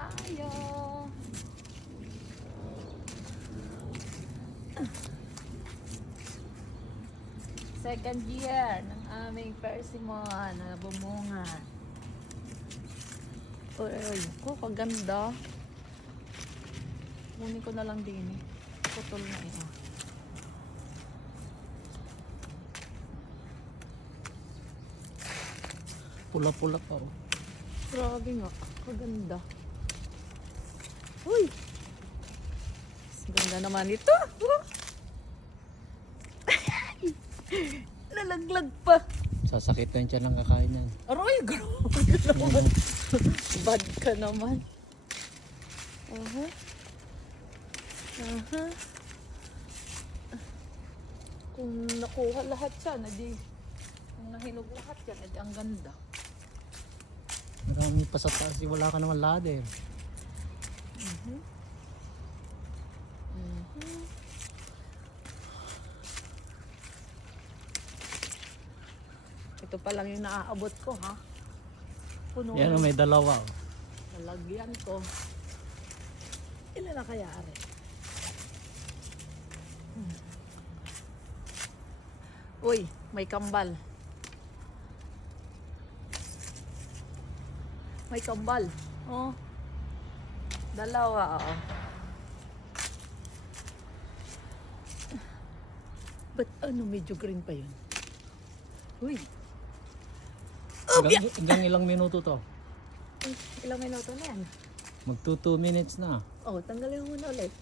tayo. Second year ng aming persimmon na bumunga. Uy, ko kaganda. Kunin ko na lang din eh. Putol na ito. Pula-pula pa oh. Grabe nga, kaganda. Uy! Ganda naman ito. Nalaglag pa. Sasakit na siya ng kakain yan. Aroy, grabe naman. Bad ka naman. Kung nakuha lahat yan, edi kung nahinog lahat yan, edi ang ganda. Marami pa sa taas, wala ka naman ladder. Ito pa lang yung naaabot ko, ha? Puno Yan na. may dalawa oh. Nalagyan ko. Ilan na kaya, Are? Uy, may kambal. May kambal. Oh. Dalawa, oh. Ba't ano, medyo green pa yun? Uy. Hanggang ilang minuto to? Ilang minuto na yan? Magto 2 minutes na. Oh, tanggalin mo na ulit.